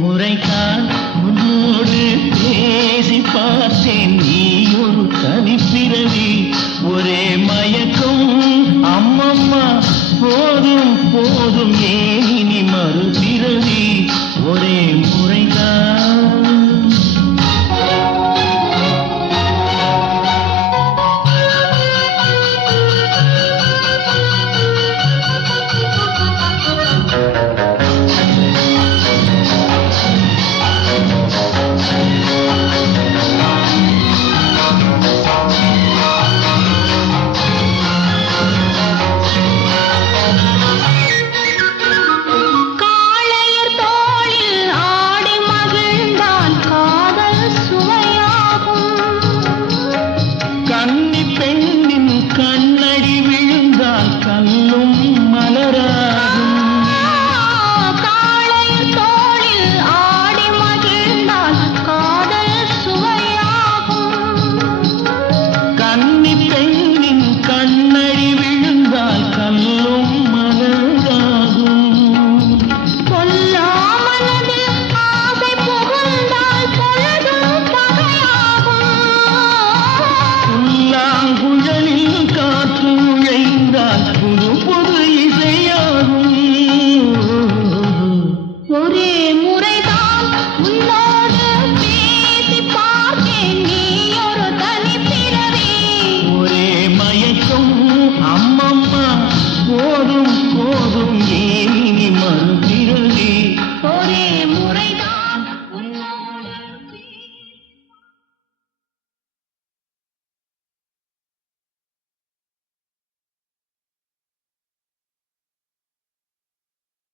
முறை தான்